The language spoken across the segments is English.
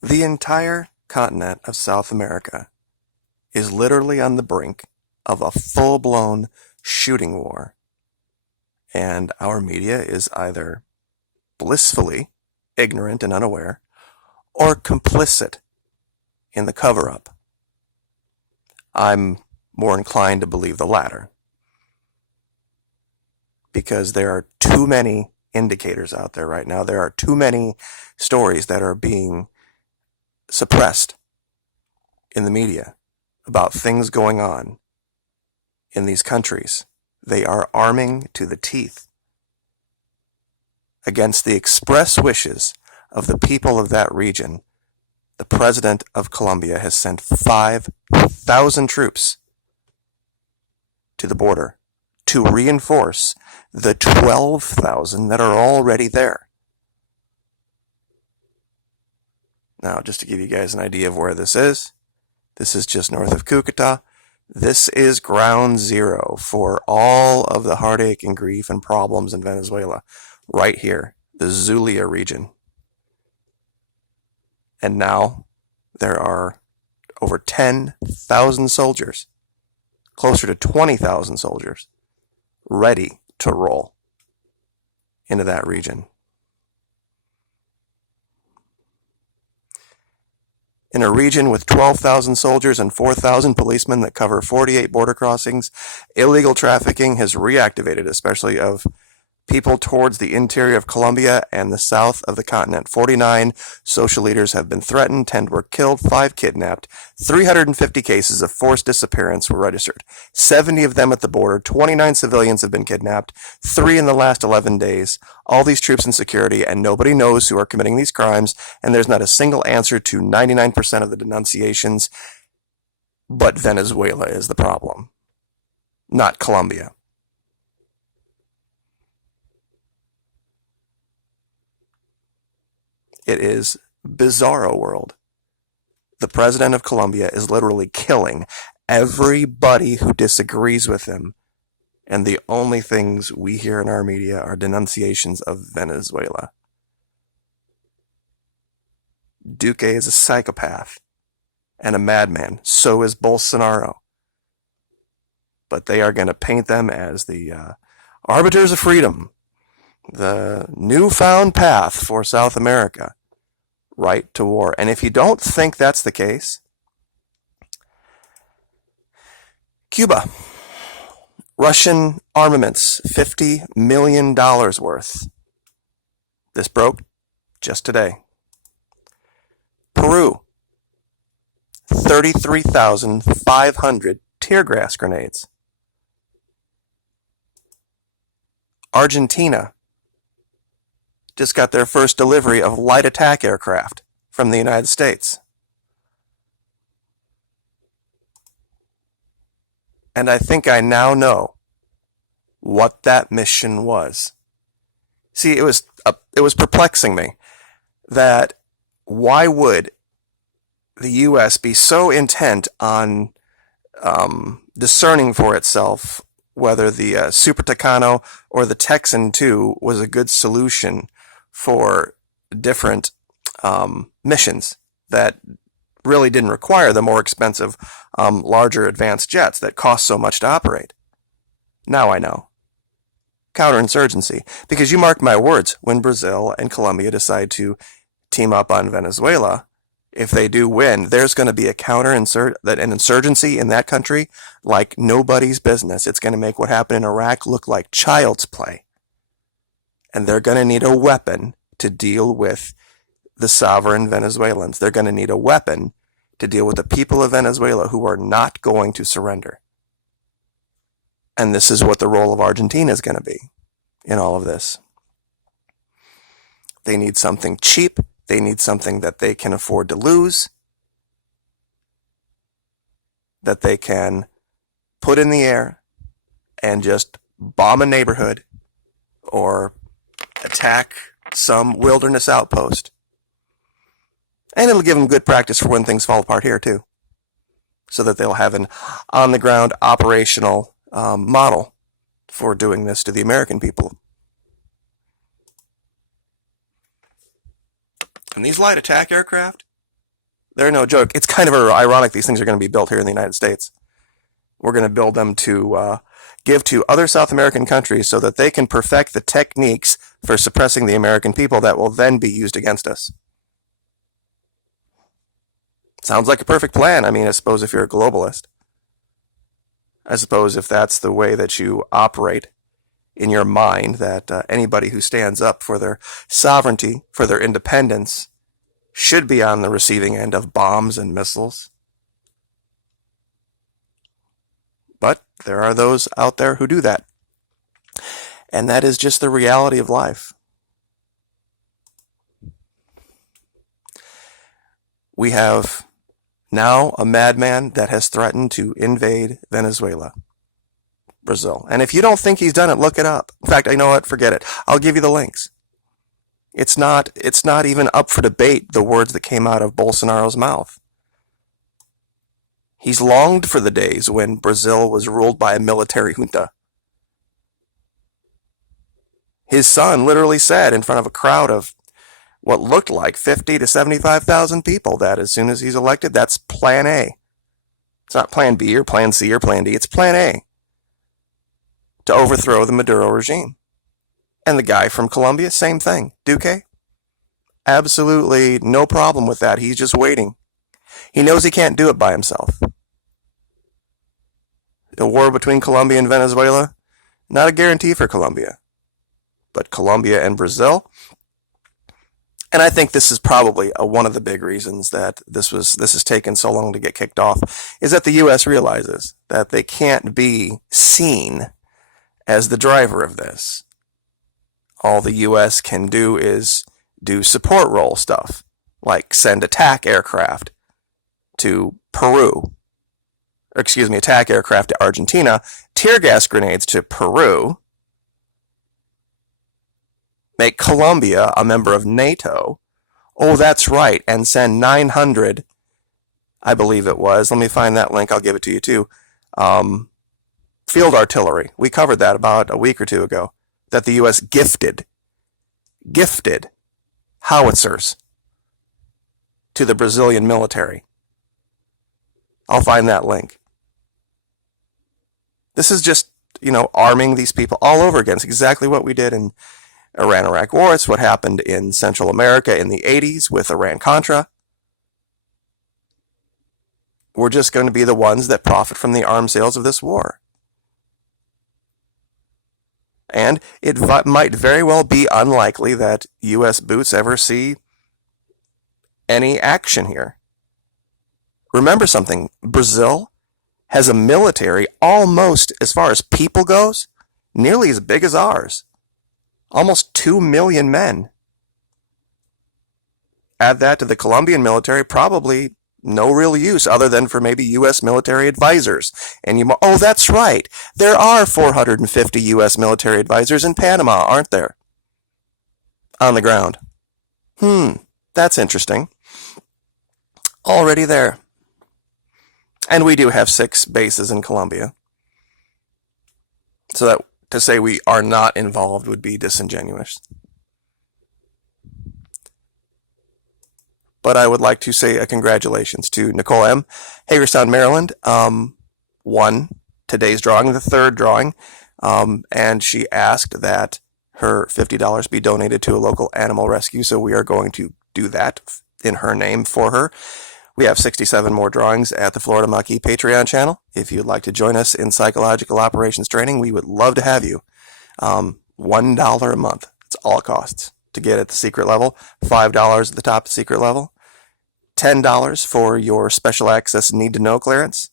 The entire continent of South America is literally on the brink of a full-blown shooting war, and our media is either blissfully ignorant and unaware, or complicit in the cover-up. I'm more inclined to believe the latter, because there are too many indicators out there right now. There are too many stories that are being suppressed in the media about things going on in these countries. They are arming to the teeth against the express wishes of the people of that region. The president of Colombia has sent 5,000 troops to the border to reinforce the 12,000 that are already there. Now, just to give you guys an idea of where this is just north of Cucuta. This is ground zero for all of the heartache and grief and problems in Venezuela. Right here, the Zulia region. And now there are over 10,000 soldiers, closer to 20,000 soldiers, ready to roll into that region. In a region with 12,000 soldiers and 4,000 policemen that cover 48 border crossings, illegal trafficking has reactivated, especially of people towards the interior of Colombia and the south of the continent. 49 social leaders have been threatened, 10 were killed, 5 kidnapped, 350 cases of forced disappearance were registered, 70 of them at the border, 29 civilians have been kidnapped, 3 in the last 11 days. All these troops in security, and nobody knows who are committing these crimes, and there's not a single answer to 99% of the denunciations. But Venezuela is the problem, not Colombia. It is bizarro world. The president of Colombia is literally killing everybody who disagrees with him. And the only things we hear in our media are denunciations of Venezuela. Duque is a psychopath and a madman. So is Bolsonaro. But they are going to paint them as the arbiters of freedom, the newfound path for South America, right to war. And if you don't think that's the case, Cuba, Russian armaments, $50 million worth. This broke just today. Peru, 33,500 tear gas grenades. Argentina just got their first delivery of light attack aircraft from the United States. And I think I now know what that mission was. See, it was perplexing me that why would the U.S. be so intent on discerning for itself whether the Super Tucano or the Texan 2 was a good solution for different missions that really didn't require the more expensive, larger advanced jets that cost so much to operate. Now I know. Counterinsurgency. Because you mark my words, when Brazil and Colombia decide to team up on Venezuela, if they do win, there's going to be an insurgency in that country like nobody's business. It's going to make what happened in Iraq look like child's play. And they're going to need a weapon to deal with the sovereign Venezuelans. They're going to need a weapon to deal with the people of Venezuela who are not going to surrender. And this is what the role of Argentina is going to be in all of this. They need something cheap. They need something that they can afford to lose, that they can put in the air and just bomb a neighborhood or attack some wilderness outpost. And it'll give them good practice for when things fall apart here, too, so that they'll have an on-the-ground operational model for doing this to the American people. And these light attack aircraft, They're no joke. It's kind of ironic these things are going to be built here in the United States. We're going to build them to give to other South American countries so that they can perfect the techniques for suppressing the American people that will then be used against us. Sounds like a perfect plan. I mean, I suppose if you're a globalist. I suppose if that's the way that you operate in your mind, that anybody who stands up for their sovereignty, for their independence, should be on the receiving end of bombs and missiles. But there are those out there who do that. And that is just the reality of life. We have now a madman that has threatened to invade Venezuela, Brazil. And if you don't think he's done it, look it up. In fact, I know what, forget it. I'll give you the links. It's not even up for debate, the words that came out of Bolsonaro's mouth. He's longed for the days when Brazil was ruled by a military junta. His son literally said in front of a crowd of what looked like 50 to 75,000 people that as soon as he's elected, that's plan A. It's not plan B or plan C or plan D, it's plan A. To overthrow the Maduro regime. And the guy from Colombia, same thing. Duque, absolutely no problem with that. He's just waiting. He knows he can't do it by himself. The war between Colombia and Venezuela, not a guarantee for Colombia. But Colombia and Brazil, and I think this is probably one of the big reasons that this has taken so long to get kicked off, is that the U.S. realizes that they can't be seen as the driver of this. All the U.S. can do is do support role stuff, like send attack aircraft to Peru. Attack aircraft to Argentina, tear gas grenades to Peru, make Colombia a member of NATO. Oh, that's right, and send 900, I believe it was, let me find that link, I'll give it to you too, field artillery. We covered that about a week or two ago, that the U.S. gifted howitzers to the Brazilian military. I'll find that link. This is just, arming these people all over again. It's exactly what we did in Iran-Iraq war. It's what happened in Central America in the 80s with Iran-Contra. We're just going to be the ones that profit from the arms sales of this war. And it might very well be unlikely that U.S. boots ever see any action here. Remember something, Brazil has a military almost, as far as people goes, nearly as big as ours. Almost 2 million men. Add that to the Colombian military, probably no real use other than for maybe U.S. military advisors. And that's right, there are 450 U.S. military advisors in Panama, aren't there? On the ground. That's interesting. Already there. And we do have 6 bases in Colombia. So that to say we are not involved would be disingenuous. But I would like to say a congratulations to Nicole M. Hagerstown, Maryland, won today's drawing, the 3rd drawing, and she asked that her $50 be donated to a local animal rescue, so we are going to do that in her name for her. We have 67 more drawings at the Florida Maquis Patreon channel. If you'd like to join us in psychological operations training, we would love to have you. $1 a month. It's all it costs to get at the secret level. $5 at the top of the secret level. $10 for your special access need-to-know clearance.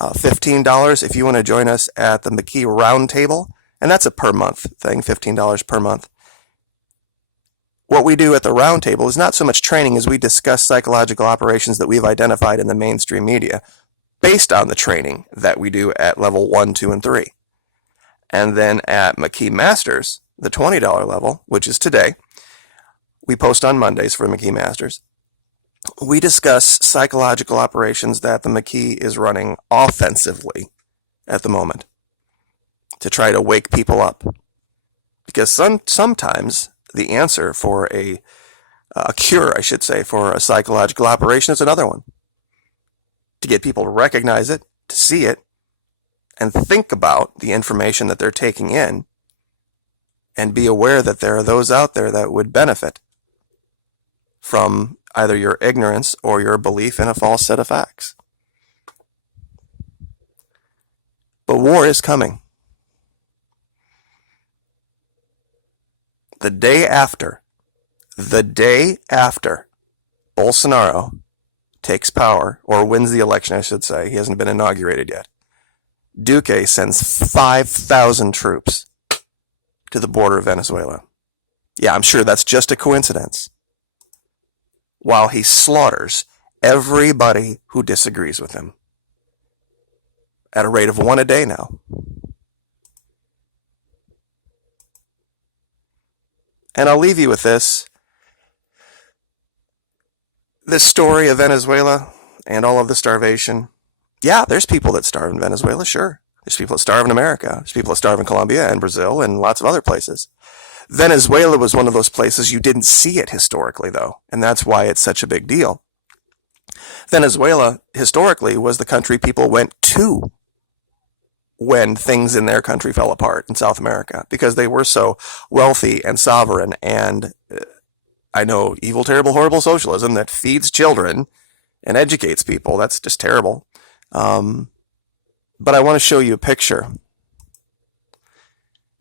$15 if you want to join us at the Maquis Roundtable. And that's a per month thing, $15 per month. What we do at the Roundtable is not so much training as we discuss psychological operations that we've identified in the mainstream media based on the training that we do at level 1, 2, and 3. And then at Maquis Masters, the $20 level, which is today, we post on Mondays for Maquis Masters. We discuss psychological operations that the Maquis is running offensively at the moment to try to wake people up. Because sometimes the answer for a a cure, I should say, for a psychological operation is another one. To get people to recognize it, to see it, and think about the information that they're taking in, and be aware that there are those out there that would benefit from either your ignorance or your belief in a false set of facts. But war is coming. The day after Bolsonaro takes power, or wins the election, I should say, he hasn't been inaugurated yet, Duque sends 5,000 troops to the border of Venezuela. Yeah, I'm sure that's just a coincidence. While he slaughters everybody who disagrees with him at a rate of 1 a day now. And I'll leave you with this. This story of Venezuela and all of the starvation. Yeah, there's people that starve in Venezuela, sure. There's people that starve in America. There's people that starve in Colombia and Brazil and lots of other places. Venezuela was one of those places you didn't see it historically, though, and that's why it's such a big deal. Venezuela, historically, was the country people went to when things in their country fell apart in South America, because they were so wealthy and sovereign, and I know evil, terrible, horrible socialism that feeds children and educates people. That's just terrible. But I want to show you a picture.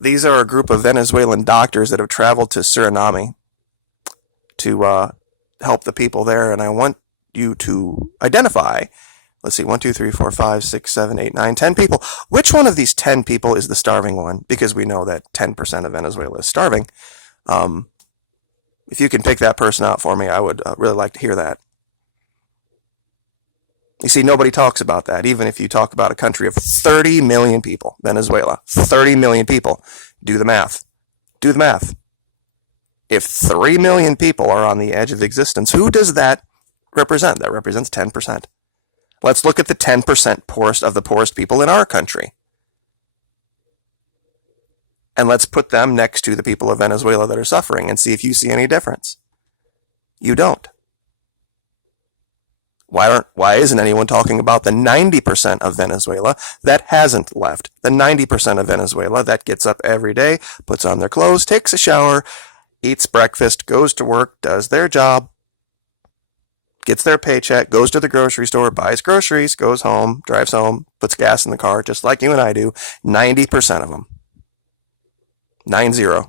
These are a group of Venezuelan doctors that have traveled to Suriname to help the people there, and I want you to identify, let's see, 1, 2, 3, 4, 5, 6, 7, 8, 9, 10 people. Which one of these 10 people is the starving one? Because we know that 10% of Venezuela is starving. If you can pick that person out for me, I would really like to hear that. You see, nobody talks about that, even if you talk about a country of 30 million people, Venezuela, 30 million people. Do the math. Do the math. If 3 million people are on the edge of existence, who does that represent? That represents 10%. Let's look at the 10% poorest of the poorest people in our country. And let's put them next to the people of Venezuela that are suffering and see if you see any difference. You don't. Why isn't anyone talking about the 90% of Venezuela that hasn't left? The 90% of Venezuela that gets up every day, puts on their clothes, takes a shower, eats breakfast, goes to work, does their job, gets their paycheck, goes to the grocery store, buys groceries, goes home, drives home, puts gas in the car, just like you and I do. 90% of them. 90%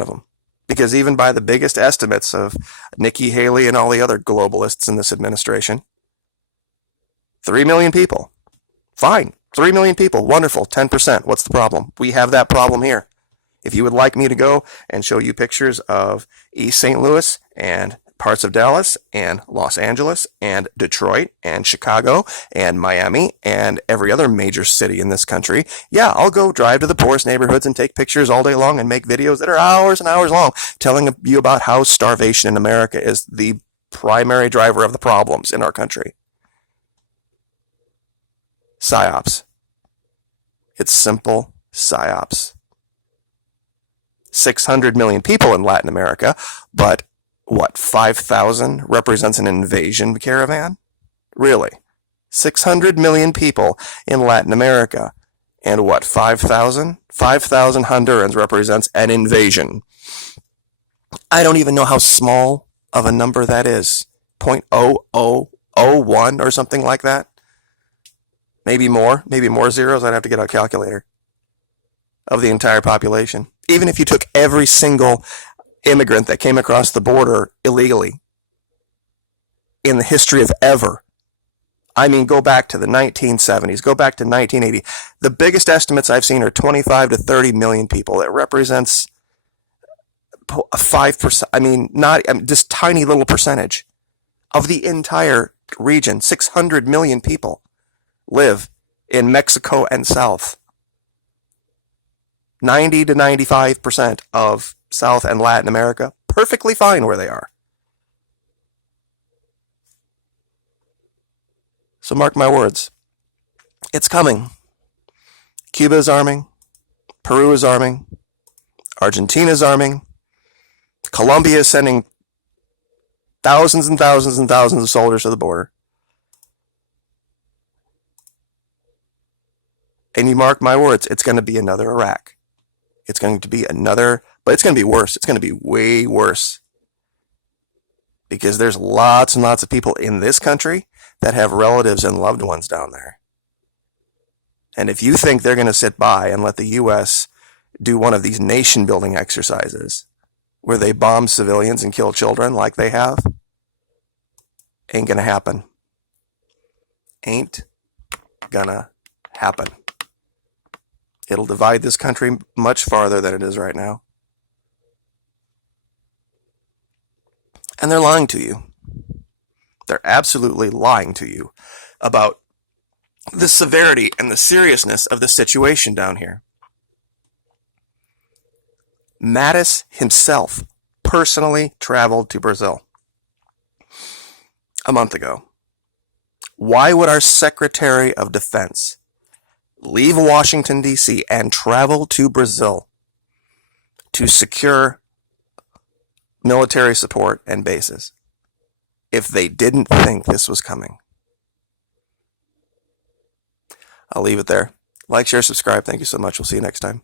of them. Because even by the biggest estimates of Nikki Haley and all the other globalists in this administration, 3 million people. Fine. 3 million people. Wonderful. 10%. What's the problem? We have that problem here. If you would like me to go and show you pictures of East St. Louis and parts of Dallas and Los Angeles and Detroit and Chicago and Miami and every other major city in this country, yeah, I'll go drive to the poorest neighborhoods and take pictures all day long and make videos that are hours and hours long telling you about how starvation in America is the primary driver of the problems in our country. PSYOPs. It's simple PSYOPs. 600 million people in Latin America, but what, 5,000 represents an invasion caravan? Really? 600 million people in Latin America. And what, 5,000? 5,000 Hondurans represents an invasion. I don't even know how small of a number that is. 0.0001 or something like that. Maybe more zeros. I'd have to get a calculator. Of the entire population. Even if you took every single immigrant that came across the border illegally in the history of ever. I mean, go back to the 1970s, go back to 1980. The biggest estimates I've seen are 25 to 30 million people. It represents 5%. I mean, not just tiny little percentage of the entire region. 600 million people live in Mexico and South. 90 to 95% of South and Latin America, perfectly fine where they are. So mark my words. It's coming. Cuba is arming. Peru is arming. Argentina is arming. Colombia is sending thousands and thousands and thousands of soldiers to the border. And you mark my words, it's going to be another Iraq. It's going to be another, but it's going to be worse. It's going to be way worse. Because there's lots and lots of people in this country that have relatives and loved ones down there. And if you think they're going to sit by and let the U.S. do one of these nation-building exercises where they bomb civilians and kill children like they have, ain't going to happen. Ain't gonna happen. It'll divide this country much farther than it is right now. And they're lying to you. They're absolutely lying to you about the severity and the seriousness of the situation down here. Mattis himself personally traveled to Brazil a month ago. Why would our Secretary of Defense leave Washington, D.C. and travel to Brazil to secure military support and bases if they didn't think this was coming? I'll leave it there. Like, share, subscribe. Thank you so much. We'll see you next time.